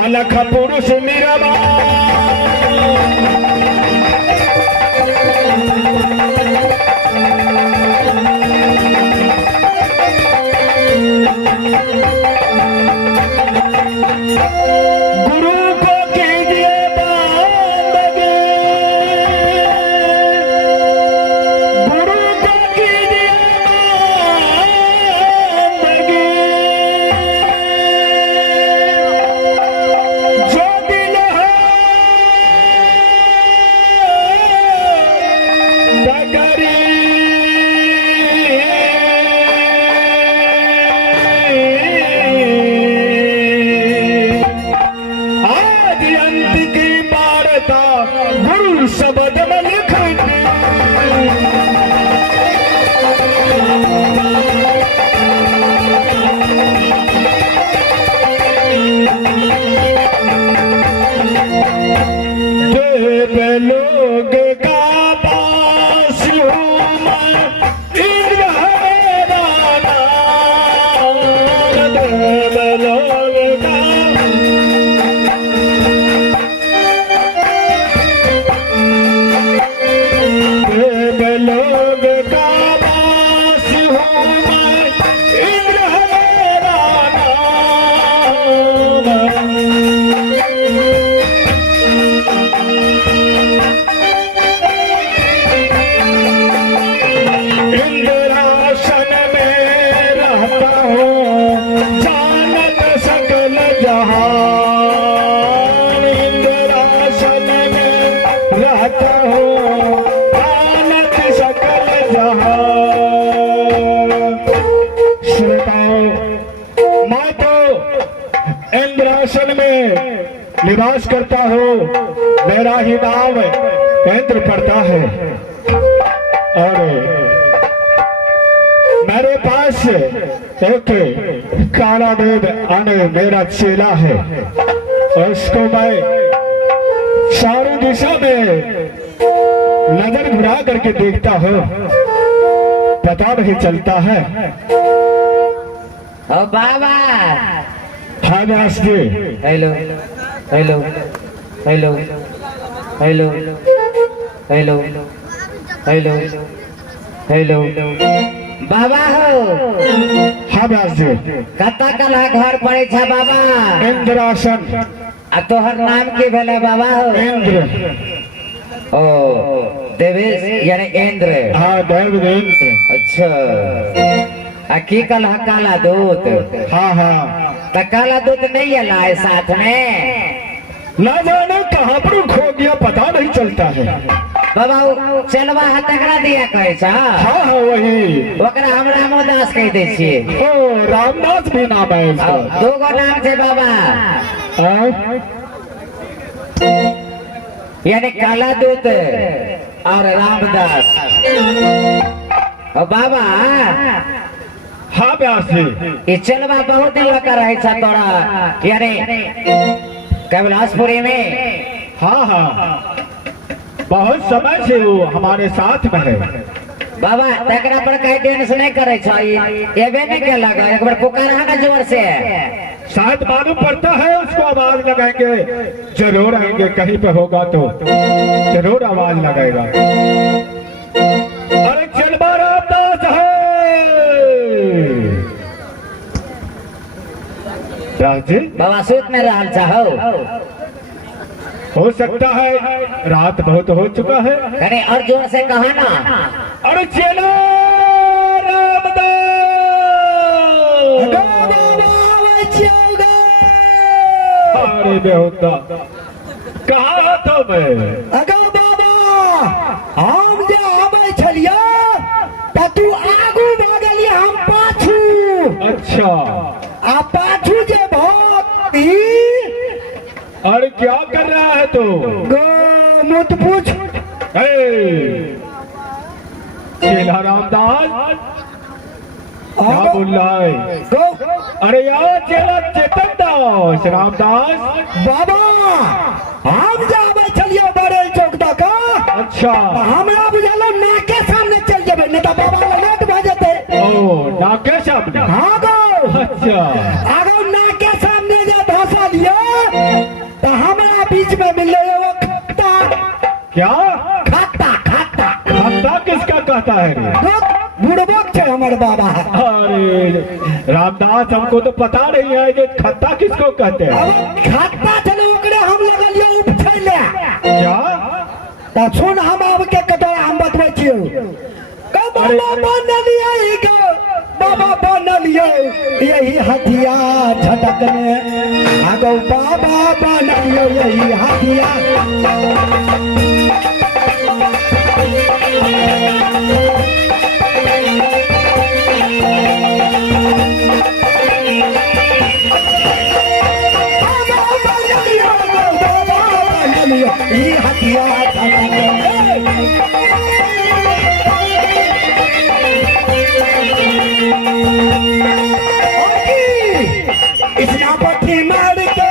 अलख पुरुष मीराबा गुरु को कीजिए बंदगी, गुरु को कीजिए बंदगी, जो दिल है डगरी गुरु शब्द में लिखने देव लोग का पास हूँ मैं इंद्र मेरा नाम, देव लोग का लोग का वास हूँ मैं इंद्र मेरा नाम। इंद्रासन में रहता हूँ जानत सकल जहान, इंद्रासन में रहता हूँ श्रोताओं, मैं तो इंद्रासन में निवास करता हूँ, मेरा ही नाम इंद्र पड़ता है और मेरे पास एक काला दूध आने मेरा चेला है और उसको मैं चारों दिशा में नजर घुरा करके देखता हूँ, पता नहीं चलता है। ओ बाबा, हाँ Vyas ji. Hello hello hello hello hello hello hello बाबा हो। हाँ व्यास जी। कत्ता कला घर पड़े छा बाबा? इंद्रासन। आ तोहर नाम की भेले बाबा हो? इंद्र। ओ देवेश यानी इंद्र। हाँ देवेंद्र। अच्छा, आ की कला काला दूत? हाँ हाँ। तो काला दूत नहीं है लाए साथ में? ना जाने कहाँ पर खो गया, पता नहीं चलता है। बाबा चलवा हतकरा दिया कहे छा? हाँ हाँ वही। ओकरा हम रामदास कह दे छिए। ओ रामदास भी नाम है उसका। दो गो नाम छे बाबा। यानी काला दूत और रामदास। बाबा हाँ व्यास जी। ये चलवा बहुत दिन लगा रहे छा तोरा यानी कैलाशपुरी में? हाँ हाँ बहुत समय से वो हमारे साथ में है। बाबा तकरा पर कहीं टेंशन नहीं करे छा, ये भी नहीं क्या लगा एक बार पुकारा ना जोर से। शायद मालूम पड़ता है, उसको आवाज लगाएंगे जरूर आएंगे, कहीं पे होगा तो जरूर आवाज लगाएगा। अरे चलवा रामदास है। व्यास जी बाबा सूत में रहल चाहो? हो सकता है, रात बहुत हो चुका है। अरे और जोर से कहा ना। अरे चलो रामदास। अरे बेहुदा कहाँ हो तुम? अगर बाबा हम जे आबै छलिए त तू आगू भागलिए हम पाछू अच्छा आ पाछू जे भक्ति अरे क्या कर रहा है तू? गो मत पूछ चेला रामदास क्या बोल रहा है? गो अरे यार चेला चेतन दास रामदास। बाबा हम जे आबै छलिए बड़े चौक तक अच्छा हमरा बुझल नाके सामने चल जेबै नहीं तो बाबा लेट भ जेतै। ओ नाके सामने? हाँ गो अच्छा अगर नाके सामने जे धसा लिए तो हमरा बीच में मिले एगो खत्ता। क्या खत्ता खत्ता खत्ता किसका कहता है रे? बुड़बक छे हमर बाबा। अरे रामदास हमको तो पता नहीं है कि खत्ता किसको कहते हैं। अब खत्ता चले ओकरे हम लगलिए उठैले। क्या त सुन हम अब के कतरा हम बतबै छियौ। बाबा बनलिए गो बाबा बनलिए यही हथियार झटकने आगो बाबा बनलिए यही हथियार। ये हथियार इतना पट्टी मार के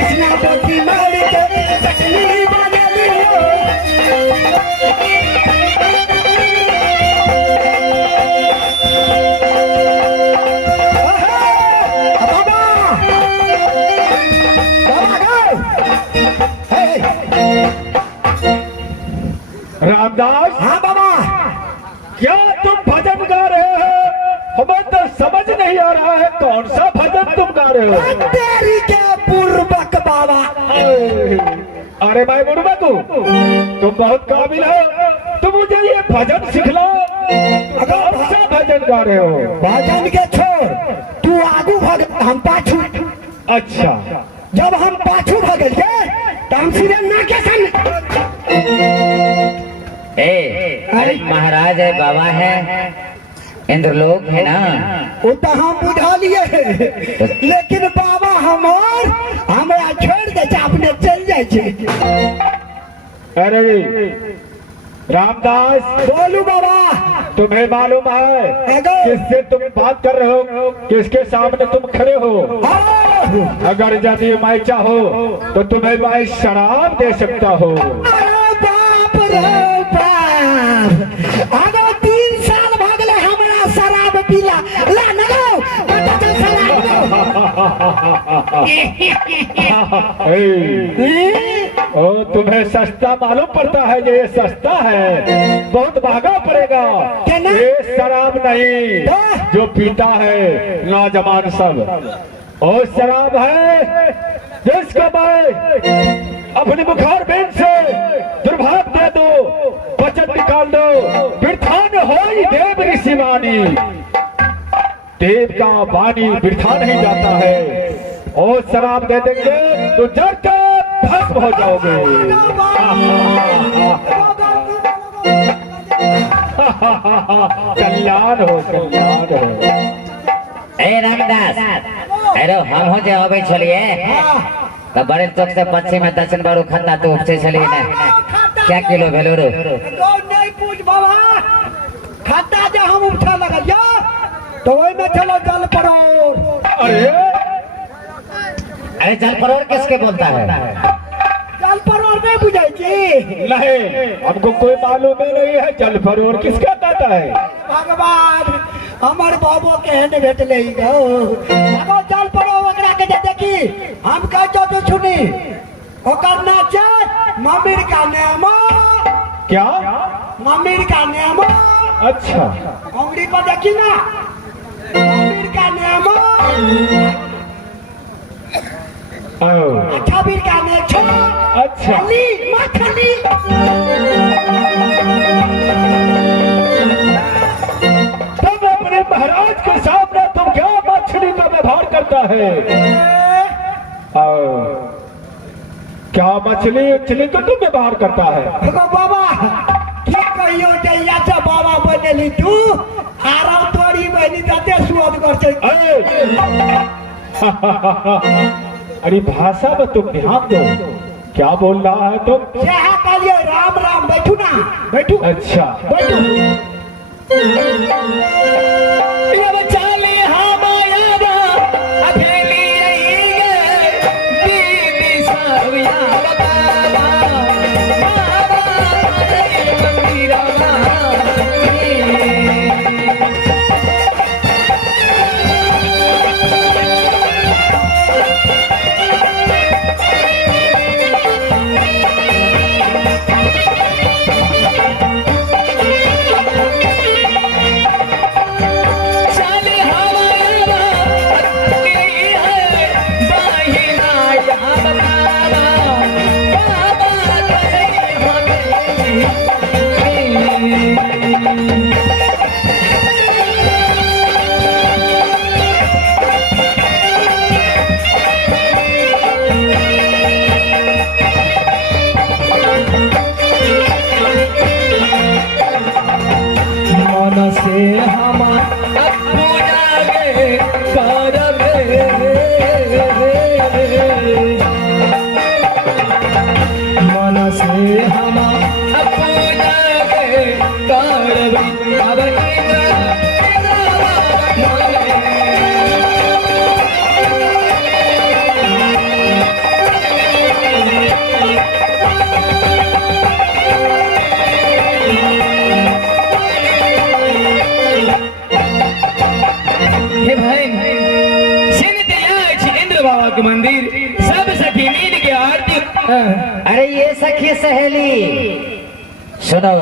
इतना पट्टी मार के चटनी बना लियो। रामदास हाँ बाबा क्या तुम भजन गा रहे हो? हमें तो समझ नहीं आ रहा है कौन सा भजन तुम गा रहे हो? तेरी के पूर्वक बाबा। अरे भाई बुढ़बा तुम बहुत काबिल हो, तुम मुझे ये भजन सिखलाओ। कौन सा भजन गा रहे हो? भजन के छोड़ तू आगू भाग हम पाछू। अच्छा जब हम पाछू भागलिए तो हम सीधे नाके सामने। अरे महाराज है, बाबा है, इंद्रलोक है ना। वो तो हम बुझा लिए लेकिन बाबा हमार हमरा छोड़ दे छै, अपने चल जाए छै। अरे रामदास बोलू बाबा तुम्हें मालूम है अगर किससे तुम बात कर रहे हो? किसके सामने तुम खड़े हो? अगर यदि मैं चाहो तो तुम्हें मैं शराब दे सकता हूँ। अरे बाप रे बाप अगर 3 साल भगले हमरा शराब पीला ला न लो बता शराब ओ तुम्हें सस्ता मालूम पड़ता है? ये सस्ता है, बहुत महंगा पड़ेगा। ये शराब नहीं जो पीता है नौजवान सब, और शराब है जिसको मैं अपनी बुखार बेन से दुर्भाग दे दो, बचत निकाल दो, वृथा न होई देव ऋषि वाणी। देव का वाणी वृथा नहीं जाता है, और शराब दे देंगे तो जड़ के भस्म हो जाओगे। कल्याण हो, कल्याण हो। ए रामदास, अरे हम हो जाओ भाई चलिए तो बड़े चौक से पश्चिम में दक्षिण बारू खत्ता तो उपसे चलिए ना। क्या किलो भेलो रो? नहीं पूछ बाबा खाता जे हम उठा लगलिया तो ओई में चलो जल पड़ो। अरे जल परोर किसके बोलता है? जल परोर नहीं बुझाई छी? नहीं हमको कोई मालूम ही नहीं है जल परोर किसका कहता है। भगवान हमर बाबू के हेन भेट ले गो अब जल परो ओकरा के जे देखी हम कह तो सुनी ओकर नाचे मम्मीर का नेम। क्या? मम्मीर का नेम। अच्छा उंगली पर देखी ना मम्मीर का नेम। अच्छा बीर का ने छो। अच्छा खली मां खली तुम अपने महाराज के साथ करता है और क्या मछली उछली को तुम व्यवहार करता है। देखो बाबा की कहियो जइया से बाबा बनेली तू आराम तोरी बनी जाते स्वाद करते। अरे भाषा में तुम ध्यान दो, क्या बोल रहा है तुम? क्या कहिए राम राम बैठू ना बैठू। अच्छा बैठू मंदिर सब सखी मिल के आरती। अरे ये सखी सहेली सुनो,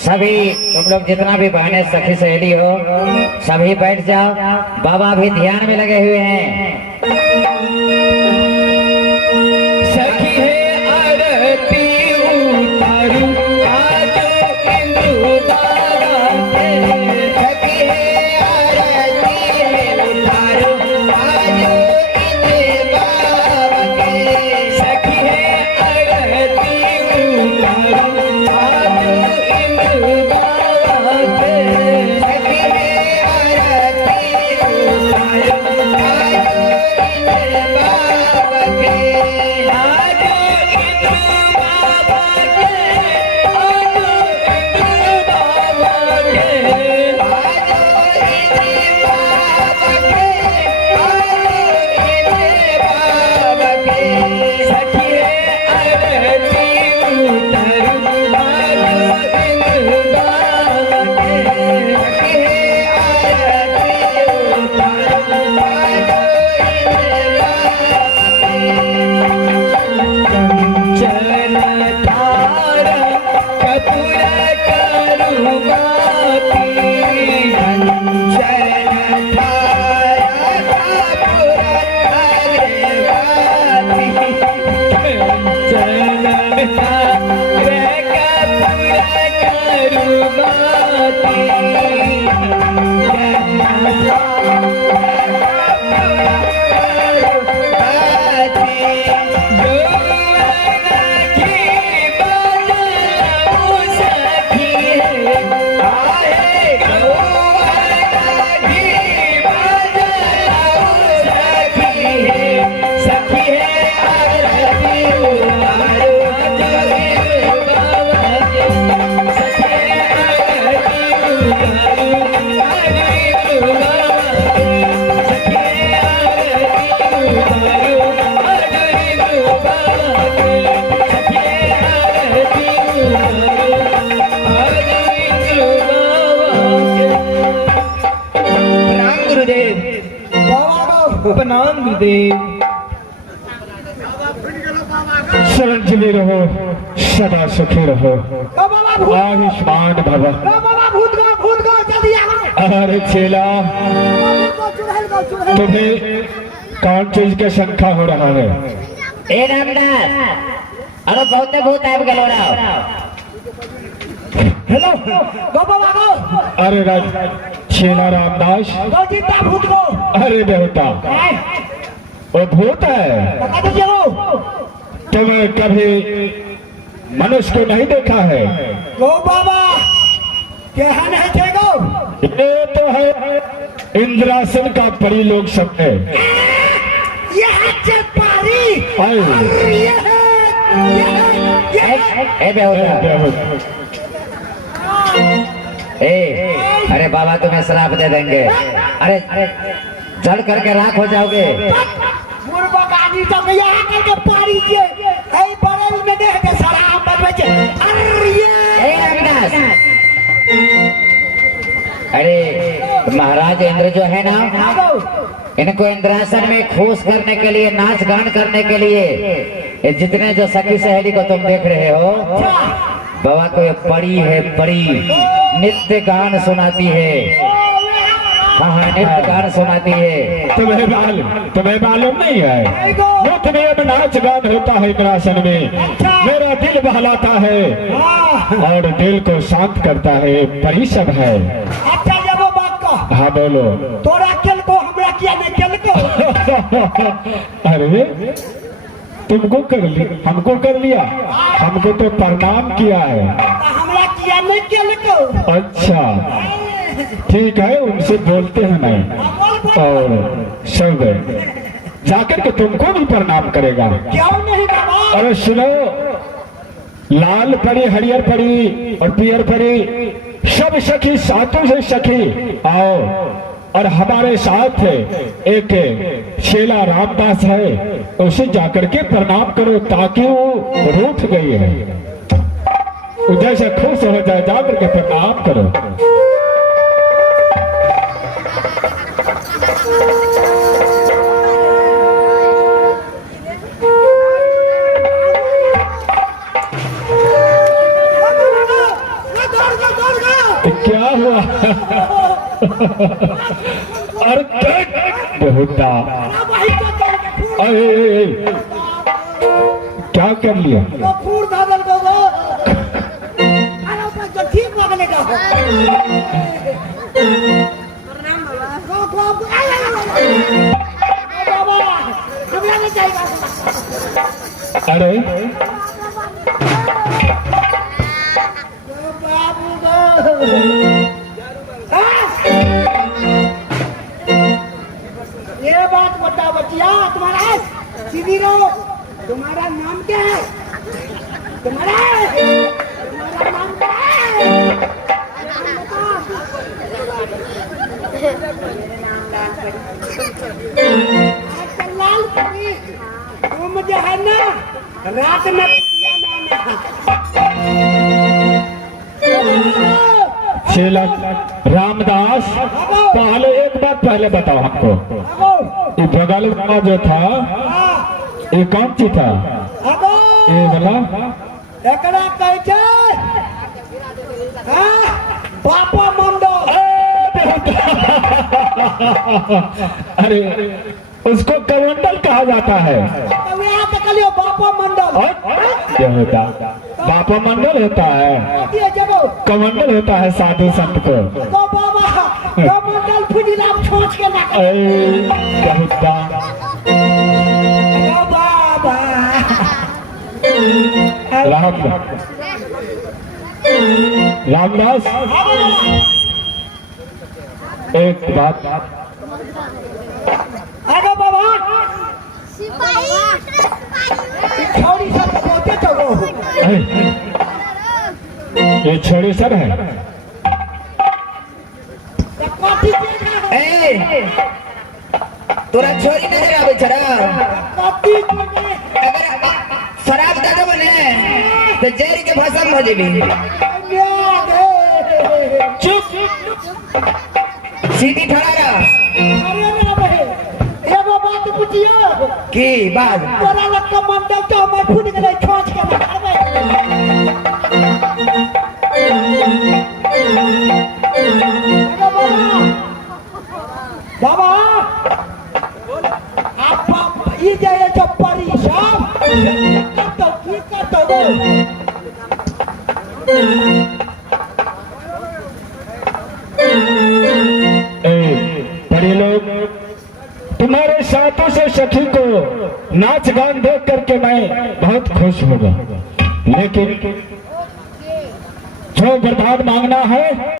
सभी तुम लोग जितना भी बहने सखी सहेली हो सभी बैठ जाओ, बाबा भी ध्यान में लगे हुए हैं। सखी है आरती उतारू आज इंद्र बाबा के। सखी है आरती उतारू आज इंद्र बाबा के। सखी है आरती उतारू आज इंद्र बाबा के। सखी है आरती उतारू आज इंद्र बाबा के। आज इंद्र बाबा के। आज इंद्र बाबा के। आज इंद्र बाबा के। आज इंद्र बाबा के। सखी है आरती उतारू आज इंद्र बाबा के। सखी है आरती उतारू आज इंद्र कंचन थार कपूर करुबाती। कंचन थार कपूर अगरबत्ती। कंचन थार कपूर करुबाती। प्रणाम गुरुदेव। प्रणाम गुरुदेव। चिरंजीवी रहो, सदा सुखी रहो, आयुष्मान भव। भूत गो जल्दी आओ। अरे चेला, तुम्हें कौन चीज का शंका हो रहा है? ए रामदास, अरे बहुत भूत आबि गेलो रहो। हेलो गो बाबा गो। अरे राज चेला रामदास, तो जीता भूत को अरे बेटा वो भूत है। बता दीजिए वो तुम्हें कभी मनुष्य को नहीं देखा है? गो बाबा क्या है थे गो ये तो है इंद्रासन का परी लोग सब है। यह चपारी आए। ए बेहुदा, अरे बाबा तुम्हें श्राप दे देंगे। अरे जल करके राख हो जाओगे। मुर्बागानी तो यहाँ करके पारी जे ऐ बड़े में देख के शराब बनवे छे। ए रविदास, अरे महाराज इंद्र जो है ना, इनको इंद्रासन में खुश करने के लिए, नाच गान करने के लिए, ये जितने जो सखी सहेली को तुम देख रहे हो, बाबा को ये परी है, परी नित्य गान सुनाती है। हाँ, नित्य गान सुनाती है। तुम्हें मालूम नहीं है? वो तुम्हें अब नाच गान होता है इंद्रासन में, मेरा दिल बहलाता है और दिल को शांत करता है, परी सब है। अच्छा जब वो बात को हाँ बोलो। तोरा केल को हमरा किया नहीं केल को अरे तुमको कर लिया, हमको कर लिया, हमको तो प्रणाम किया है। हमरा किया नहीं केल को। अच्छा ठीक है, उनसे बोलते हैं नहीं और सब जाकर के तुमको भी प्रणाम करेगा। क्यों नहीं बाबा? अरे सुनो, लाल परी, हरियर परी और पियर परी सब सखी, सातों से सखी आओ और हमारे साथ एक चेला रामदास है, उसे जाकर के प्रणाम करो ताकि वो रूठ गई है, जैसे खुश हो जाए, जाकर के प्रणाम करो। क्या हुआ? अरे बेहुदा, क्या कर लिया? ठीक लगने का अरे ये बात बता बचिया, तुम्हारा सीधी रहो, तुम्हारा नाम क्या है? तुम्हारा नाम क्या है? लाल परी, तुम जो है ना रात में चेला रामदास, पहले एक बात पहले बताओ हमको, ये बगल वाला जो था ये कौन सी था? ये वाला एकरा कहै छै पापा मंडल। अरे उसको कमंडल कहा जाता है। बापा मंडल क्या होता? बापा मंडल होता है, कमंडल होता है साधु संत को। तो बाबा कमंडल फुजिला छोड़ के ना क्या होता? बाबा रामदास, एक बात, अरे बाबा छोड़ी सब बोलते तो ये छोड़ी सर है। तोरा छोरी नजर आवे छड़ा। अगर शराब दादा बने तो जेरी के भाषा में हो जेबी। चुप, सीधी ठड़ा रहा। बात पूछियो की बात? तोरा लक्का मंडल तो मैं फूट गए छोड़ के बाबा आप ये जाए जो परेशान तो की करतो सभी लोग तुम्हारे साथों से सखी को नाच गान देख करके मैं बहुत खुश होगा, लेकिन जो वरदान मांगना है